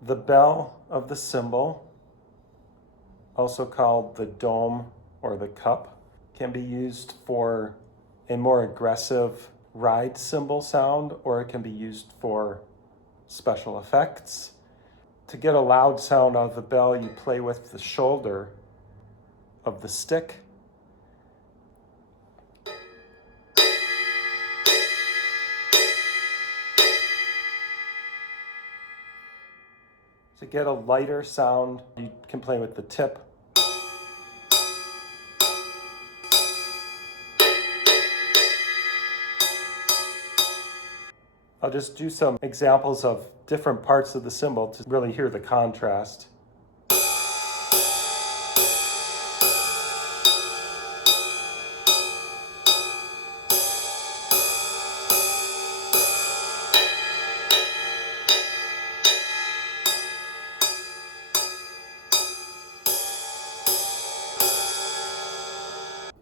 The bell of the cymbal, also called the dome or the cup, can be used for a more aggressive ride cymbal sound, or it can be used for special effects. To get a loud sound out of the bell, you play with the shoulder of the stick. To get a lighter sound, you can play with the tip. I'll just do some examples of different parts of the cymbal to really hear the contrast.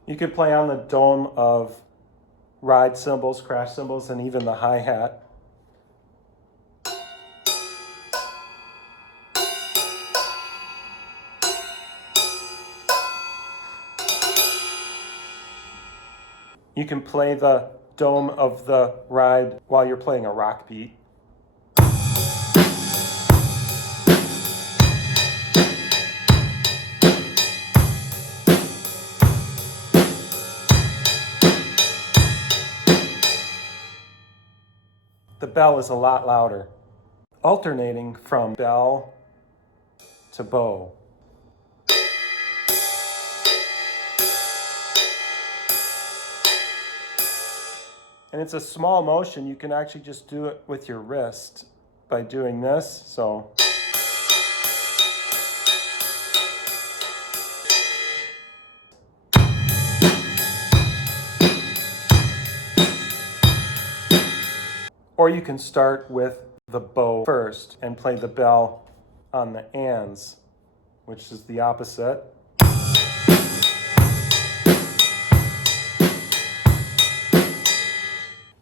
You could play on the dome of ride cymbals, crash cymbals, and even the hi-hat. You can play the dome of the ride while you're playing a rock beat. The bell is a lot louder, alternating from bell to bow. And it's a small motion. You can actually just do it with your wrist by doing this. So or you can start with the bow first and play the bell on the ands, which is the opposite.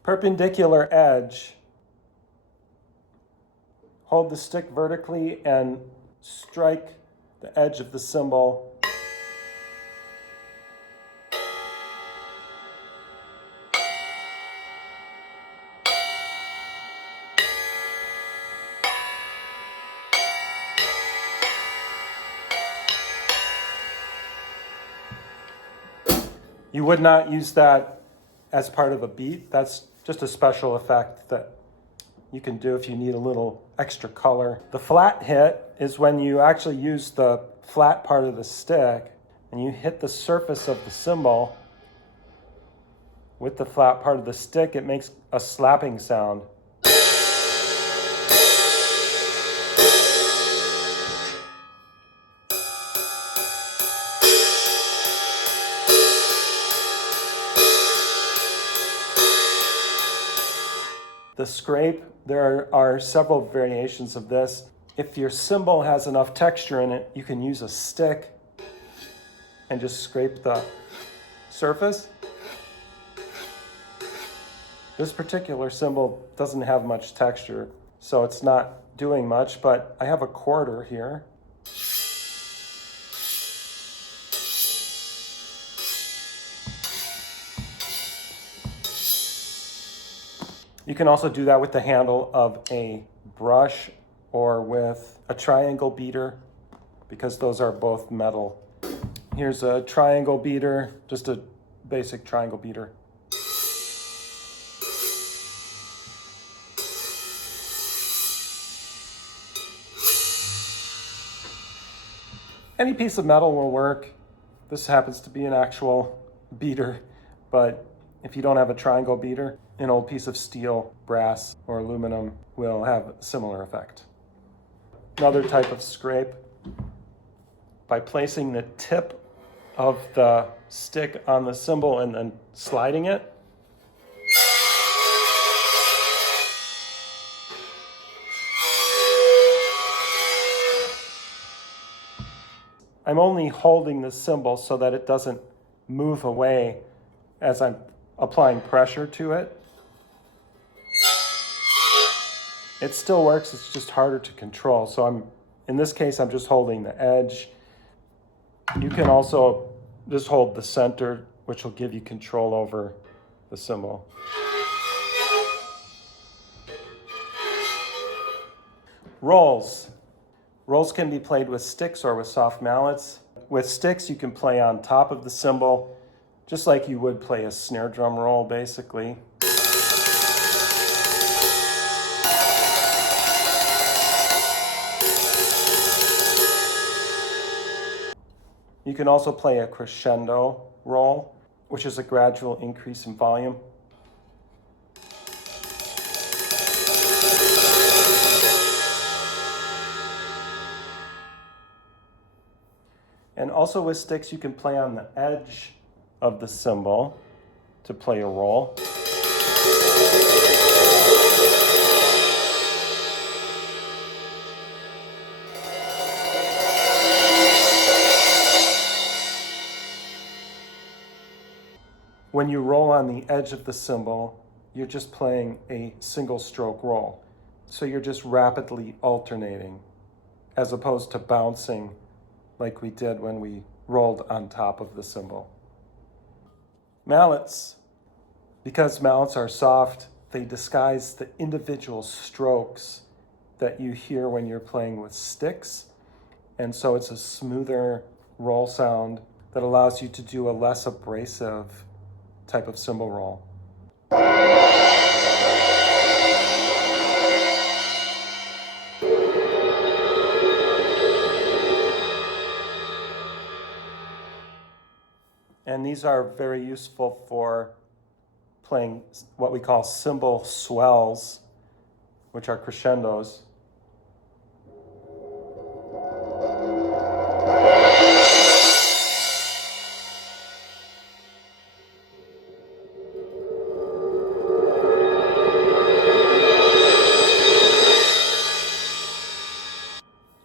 Perpendicular edge. Hold the stick vertically and strike the edge of the cymbal. You would not use that as part of a beat. That's just a special effect that you can do if you need a little extra color. The flat hit is when you actually use the flat part of the stick and you hit the surface of the cymbal with the flat part of the stick. It makes a slapping sound. The scrape, there are several variations of this. If your cymbal has enough texture in it, you can use a stick and just scrape the surface. This particular cymbal doesn't have much texture, so it's not doing much, but I have a quarter here. You can also do that with the handle of a brush or with a triangle beater, because those are both metal. Here's a triangle beater, just a basic triangle beater. Any piece of metal will work. This happens to be an actual beater, but if you don't have a triangle beater, an old piece of steel, brass, or aluminum will have a similar effect. Another type of scrape, by placing the tip of the stick on the cymbal and then sliding it. I'm only holding the cymbal so that it doesn't move away as I'm applying pressure to it. It still works, it's just harder to control. So in this case, I'm just holding the edge. You can also just hold the center, which will give you control over the cymbal. Rolls. Rolls can be played with sticks or with soft mallets. With sticks, you can play on top of the cymbal, just like you would play a snare drum roll, basically. You can also play a crescendo roll, which is a gradual increase in volume. And also with sticks, you can play on the edge of the cymbal to play a roll. When you roll on the edge of the cymbal, you're just playing a single stroke roll. So you're just rapidly alternating, as opposed to bouncing like we did when we rolled on top of the cymbal. Mallets. Because mallets are soft, they disguise the individual strokes that you hear when you're playing with sticks. And so it's a smoother roll sound that allows you to do a less abrasive type of cymbal roll. And these are very useful for playing what we call cymbal swells, which are crescendos.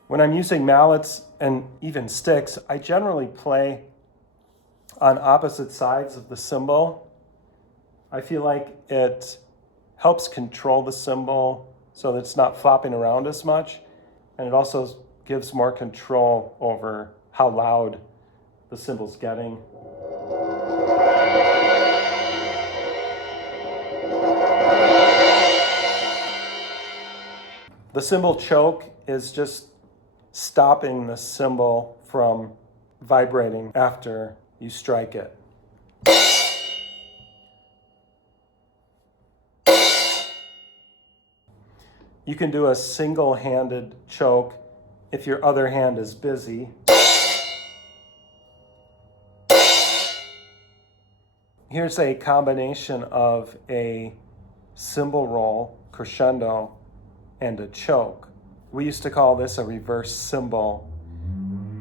When I'm using mallets and even sticks, I generally play on opposite sides of the cymbal. I feel like it helps control the cymbal so that it's not flopping around as much, and it also gives more control over how loud the cymbal's getting. The cymbal choke is just stopping the cymbal from vibrating after you strike it. You can do a single-handed choke if your other hand is busy. Here's a combination of a cymbal roll, crescendo, and a choke. We used to call this a reverse cymbal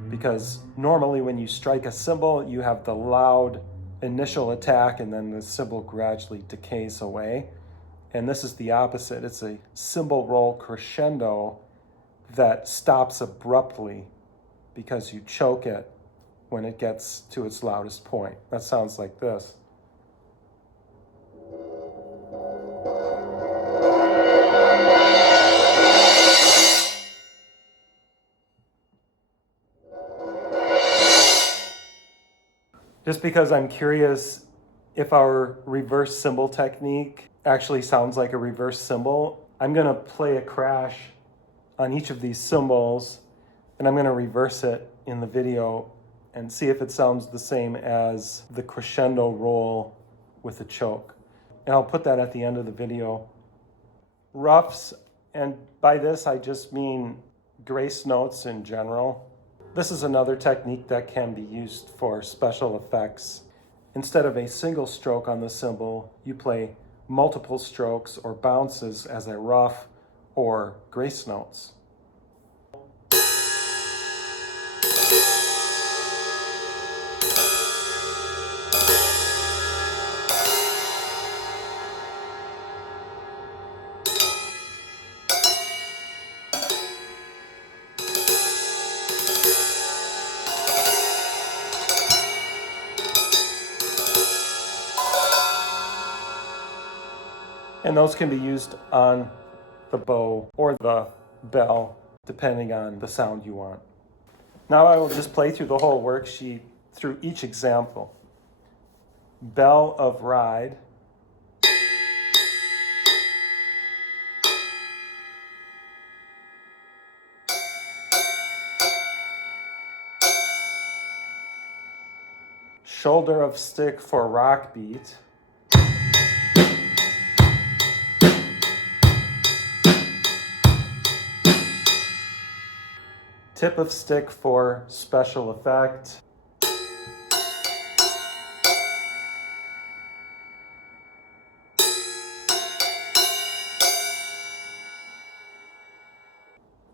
because normally when you strike a cymbal, you have the loud initial attack and then the cymbal gradually decays away. And this is the opposite. It's a cymbal roll crescendo that stops abruptly because you choke it when it gets to its loudest point. That sounds like this. Just because I'm curious if our reverse cymbal technique actually sounds like a reverse cymbal, I'm going to play a crash on each of these cymbals and I'm going to reverse it in the video and see if it sounds the same as the crescendo roll with a choke. And I'll put that at the end of the video. Ruffs, and by this I just mean grace notes in general. This is another technique that can be used for special effects. Instead of a single stroke on the cymbal, you play multiple strokes or bounces as a ruff or grace notes. And those can be used on the bow or the bell, depending on the sound you want. Now I will just play through the whole worksheet through each example. Bell of ride. Shoulder of stick for rock beat. Tip of stick for special effect.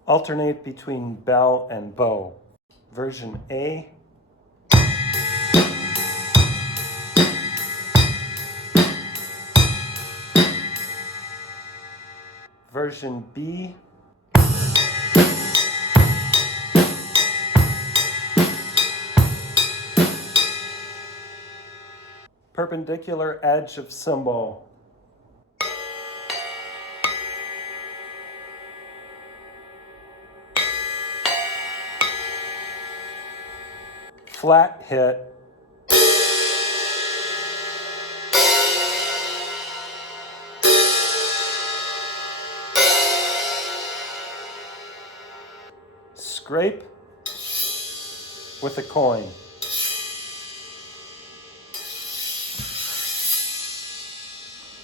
Alternate between bell and bow. Version A. Version B. Perpendicular edge of cymbal. Flat hit. Scrape with a coin.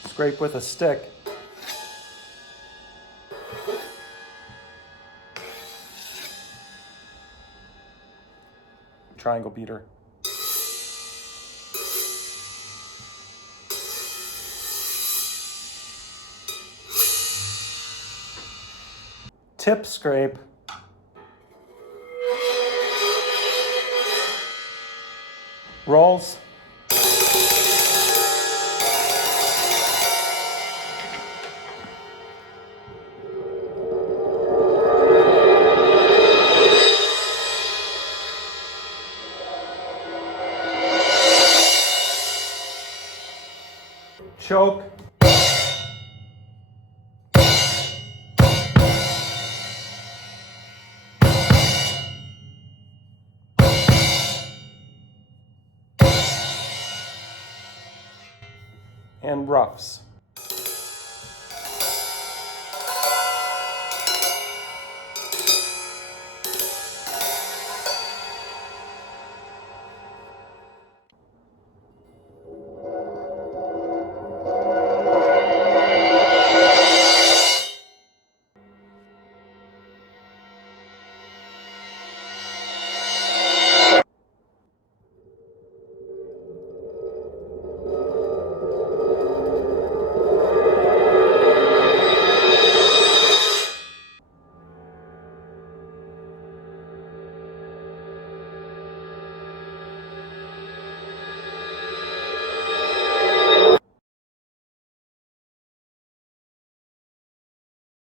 Scrape with a stick. Triangle beater. Tip scrape. Rolls. Choke. And ruffs.